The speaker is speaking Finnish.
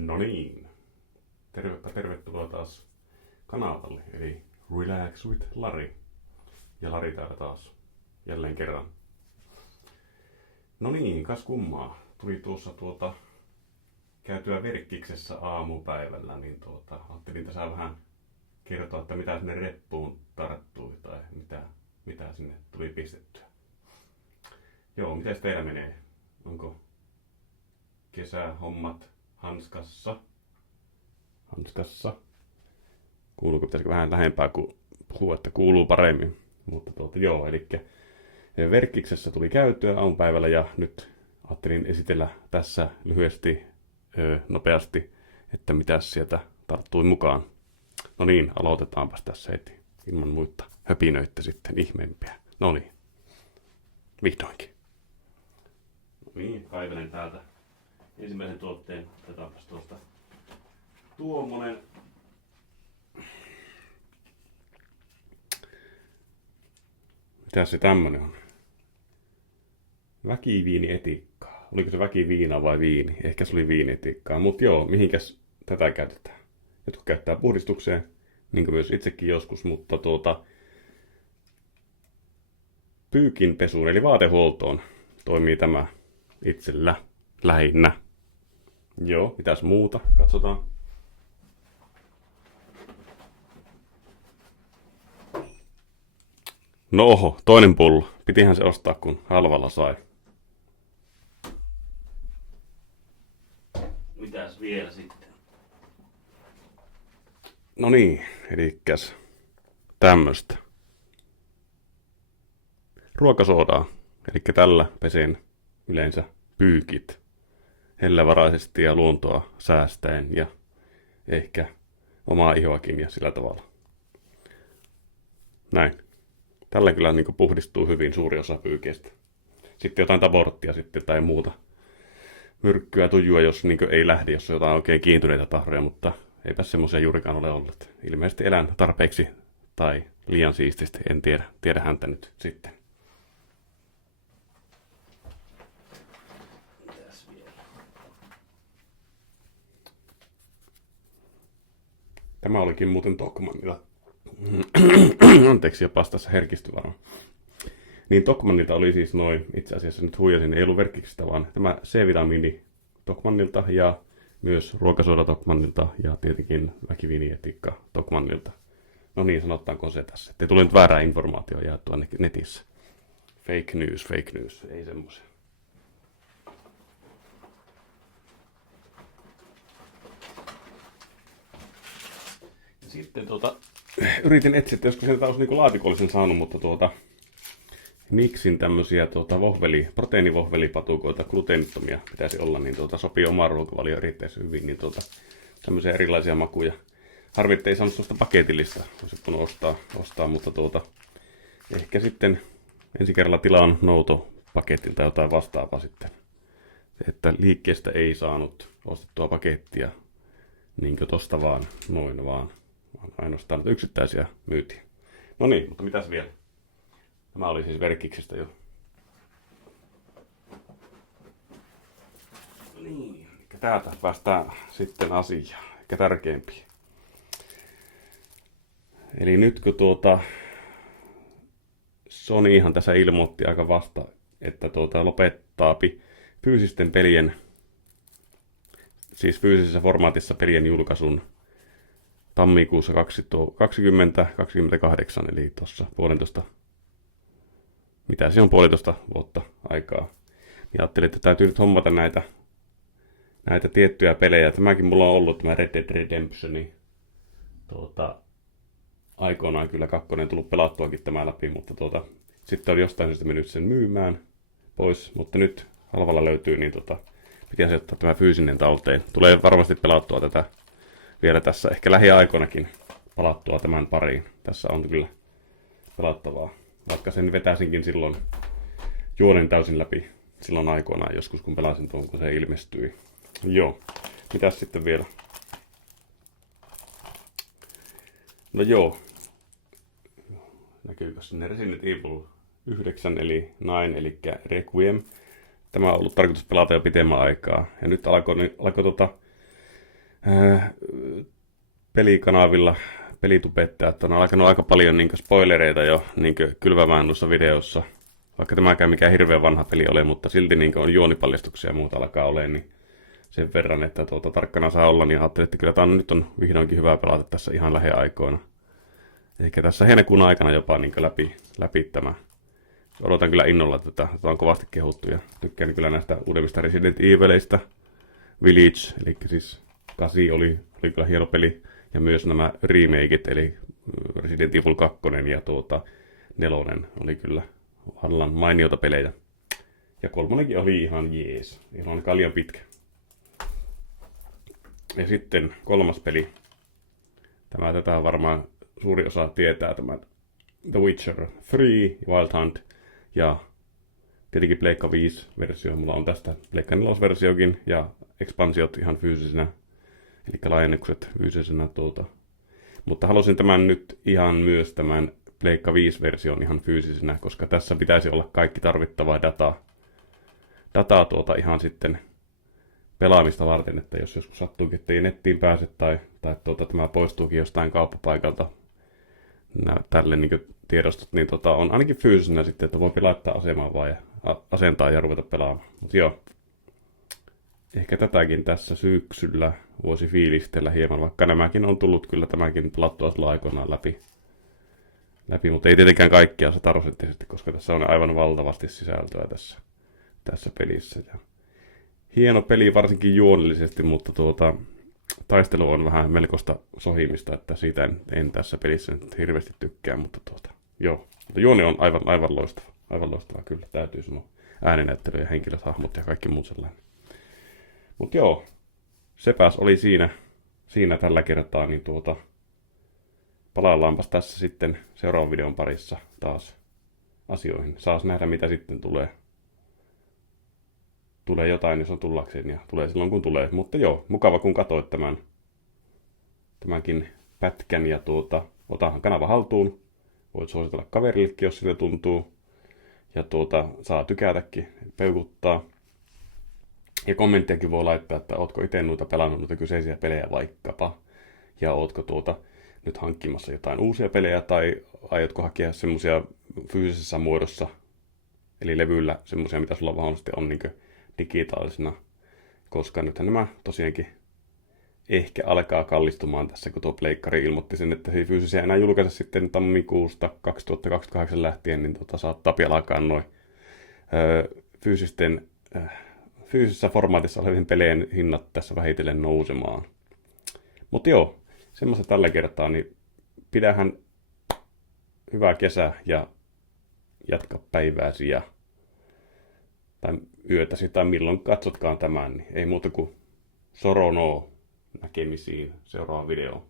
No niin, tervetuloa taas kanavalle, eli Relax with Lari. Ja Lari täällä taas, jälleen kerran. No niin, kas kummaa. Tuli tuossa käytyä Verkkiksessä aamupäivällä, niin ajattelin tässä vähän kertoa, että mitä sinne reppuun tarttui tai mitä sinne tuli pistettyä. Joo, mitäs teillä menee? Onko kesähommat hanskassa? Kuuluuko, pitäisikö vähän lähempää kuin puhua, että kuuluu paremmin. Mutta joo, eli Verkkiksessä tuli käytyä aamupäivällä ja nyt ajattelin esitellä tässä lyhyesti, nopeasti, että mitä sieltä tarttui mukaan. No niin, aloitetaanpas tässä heti, ilman muita höpinöitä sitten ihmeempiä. No niin, vihdoinkin. No niin, kaivelen täältä ensimmäisen tuotteen. Otetaanpas tuosta tuommoinen. Mitäs se tämmönen on? Väkiviinietikkaa. Oliko se väkiviina vai viini? Ehkä se oli viinietikkaa. Mut joo, mihinkäs tätä käytetään? Jotkut käyttää puhdistukseen, niin kuin myös itsekin joskus, mutta pyykinpesuun eli vaatehuoltoon toimii tämä itsellä lähinnä. Joo, mitäs muuta? Katsotaan. No oho, toinen pullo. Pitihän se ostaa, kun halvalla sai. Mitäs vielä sitten? No niin, elikkäs tämmöstä. Ruokasoodaa, eli tällä pesen yleensä pyykit. Hellävaraisesti ja luontoa säästäen ja ehkä omaa ihoakin ja sillä tavalla. Näin. Tällä kyllä niin puhdistuu hyvin suuri osa pyykeistä. Sitten jotain taborttia sitten tai muuta myrkkyä tujua, jos niin ei lähde, jos on jotain oikein kiintyneitä tahroja, mutta eipä semmoisia juurikaan ole ollut. Ilmeisesti elän tarpeeksi tai liian siististi, en tiedä häntä nyt sitten. Mitäs vielä? Tämä olikin muuten Tokmannilla. Anteeksi, jopas tässä herkistyi varmaan. Niin Tokmannilta oli siis noin, itse asiassa nyt huijasin, ei ollut Verkkiksestä, vaan tämä C-vitamiini Tokmannilta ja myös ruokasooda Tokmannilta ja tietenkin väkiviinietikka Tokmannilta. No niin, sanotaanko se tässä, ettei tule nyt väärää informaatiota jaettua netissä. Fake news, ei semmoisia. Sitten yritin etsiä, että joskus sieltä olisi laatikollisen saanut, mutta Mixin tämmöisiä proteiinivohvelipatukoita, gluteenittomia pitäisi olla, niin sopii omaan ruokavalioon erittäin hyvin, niin tämmöisiä erilaisia makuja. Harvi, ettei saanut sellaista paketillista, olisi voinut ostaa, mutta ehkä sitten ensi kerralla tilaan noutopaketin tai jotain vastaavaa sitten. Että liikkeestä ei saanut ostettua pakettia, niinkö tosta vaan, noin vaan ainoastaan yksittäisiä myytiin. No niin, mutta mitäs vielä? Tämä oli siis Verkkiksestä jo. No niin, täältä päästään sitten asiaan, ehkä tärkeämpiä. Eli nyt kun Sonyhan tässä ilmoitti aika vasta, että lopettaapi fyysisten pelien, siis fyysisessä formaatissa pelien julkaisun tammikuussa 2028, eli tuossa puolitoista vuotta aikaa. Ja ajattelin, että täytyy nyt hommata näitä tiettyjä pelejä. Tämäkin mulla on ollut tämä Red Dead Redemption. Aikoinaan kyllä 2 tullut pelattuakin tämä läpi, mutta sitten oli jostain syystä mennyt sen myymään pois. Mutta nyt halvalla löytyy, niin pitäisi ottaa tämä fyysinen talteen. Tulee varmasti pelattua tätä vielä tässä ehkä lähiaikoinakin palattua tämän pariin. Tässä on kyllä pelattavaa. Vaikka sen vetäisinkin silloin juonen täysin läpi silloin aikoinaan joskus, kun pelasin tuon, kun se ilmestyi. Joo. Mitäs sitten vielä? No joo. Näkyykö sinne Resident Evil 9 eli 9 eli Requiem. Tämä on ollut tarkoitus pelata jo pitemmän aikaa. Ja nyt alkoi pelikanavilla pelitubettajat on alkanut aika paljon niin spoilereita jo niin kylvämään noissa videossa. Vaikka tämäkään mikään hirveän vanha peli ole, mutta silti niin on juonipaljastuksia ja muuta alkaa olemaan, niin sen verran, että tarkkana saa olla, niin ajattelin, että kyllä tämä nyt on vihdoinkin hyvä pelata tässä ihan lähiaikoina. Ehkä tässä heinäkuun aikana jopa niin läpi tämä. Odotan kyllä innolla tätä on kovasti kehuttu ja tykkään kyllä näistä uudemmista Resident Evilistä. Village, eli siis 8 oli kyllä hieno peli. Ja myös nämä remakeit, eli Resident Evil 2 ja 4 oli kyllä vallan mainiota pelejä. Ja 3 oli ihan jees, ei ole ainakaan liian pitkä. Ja sitten 3. peli. Tätä varmaan suuri osa tietää, tämä The Witcher 3, Wild Hunt ja tietenkin Pleikka 5-versio. Mulla on tästä Pleikka 4-versiokin ja expansiot ihan fyysisenä, eli laajennukset fyysisenä Mutta halusin tämän nyt ihan myös tämän Pleikka 5-version ihan fyysisenä, koska tässä pitäisi olla kaikki tarvittavaa dataa ihan sitten pelaamista varten, että jos joskus sattuukin, että ei nettiin pääse tai tämä poistuukin jostain kauppapaikalta tälle niin tiedostot, niin on ainakin fyysisenä sitten, että voi laittaa asemaan vaan ja asentaa ja ruveta pelaamaan. Mutta joo, ehkä tätäkin tässä syksyllä voisi fiilistellä hieman, vaikka nämäkin on tullut kyllä tämäkin pelattua silloin aikoinaan läpi, mutta ei tietenkään kaikkia 100%, koska tässä on aivan valtavasti sisältöä tässä pelissä. Ja hieno peli varsinkin juonellisesti, mutta taistelu on vähän melkoista sohimista, että siitä en tässä pelissä nyt hirveästi tykkää, mutta joo. Mutta juoni on aivan loistava kyllä, täytyy sanoa. Ääninäyttely ja henkilöt, hahmot ja kaikki muut sellainen. Mutta joo, sepäs oli siinä tällä kertaa, niin palaillaanpas tässä sitten seuraavan videon parissa taas asioihin. Saas nähdä mitä sitten tulee. Tulee jotain, jos on tullakseen ja tulee silloin kun tulee. Mutta joo, mukava kun katsoit tämänkin pätkän ja otahan kanava haltuun. Voit suositella kaverillekin, jos siltä tuntuu. Ja saa tykätäkin, peukuttaa. Ja kommenttiakin voi laittaa, että ootko itse noita pelannut noita kyseisiä pelejä vaikkapa. Ja ootko nyt hankkimassa jotain uusia pelejä tai aiotko hakea semmosia fyysisessä muodossa. Eli levyllä semmosia, mitä sulla mahdollisesti on niin digitaalisena. Koska nyt nämä tosiaankin ehkä alkaa kallistumaan tässä, kun tuo pleikkari ilmoitti sen, että ei fyysisiä enää julkaise sitten tammikuusta 2028 lähtien, niin saattaa pian alkaa noin fyysisessä formaatissa olevien pelien hinnat tässä vähitellen nousemaan. Mutta joo, semmoista tällä kertaa, niin pidähän hyvää kesää ja jatka päivääsi tai yötäsi tai milloin katsotkaan tämän, niin ei muuta kuin sorono näkemisiin seuraavaan videoon.